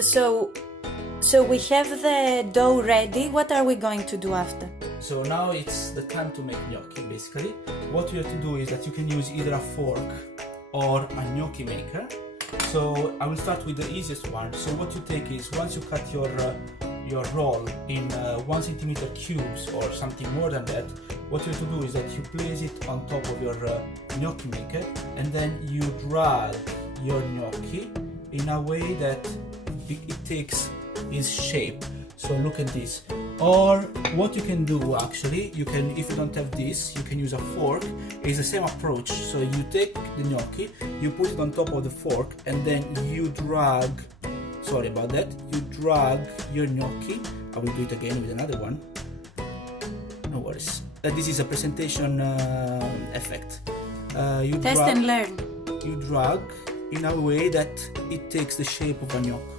So we have the dough ready. What are we going to do after? So now it's the time to make gnocchi, basically. What you have to do is that you can use either a fork or a gnocchi maker. So I will start with the easiest one. So what you take is, once you cut your roll in 1 centimeter cubes or something more than that, what you have to do is that you place it on top of your gnocchi maker, and then you drag your gnocchi in a way that it takes its shape. So look at this. Or what you can do, actually, you can, if you don't have this, you can use a fork. It's the same approach. So you take the gnocchi, you put it on top of the fork, and then you drag, sorry about that, you drag your gnocchi. I will do it again with another one. No worries. This is a presentation effect. Test and learn. You drag in a way that it takes the shape of a gnocchi.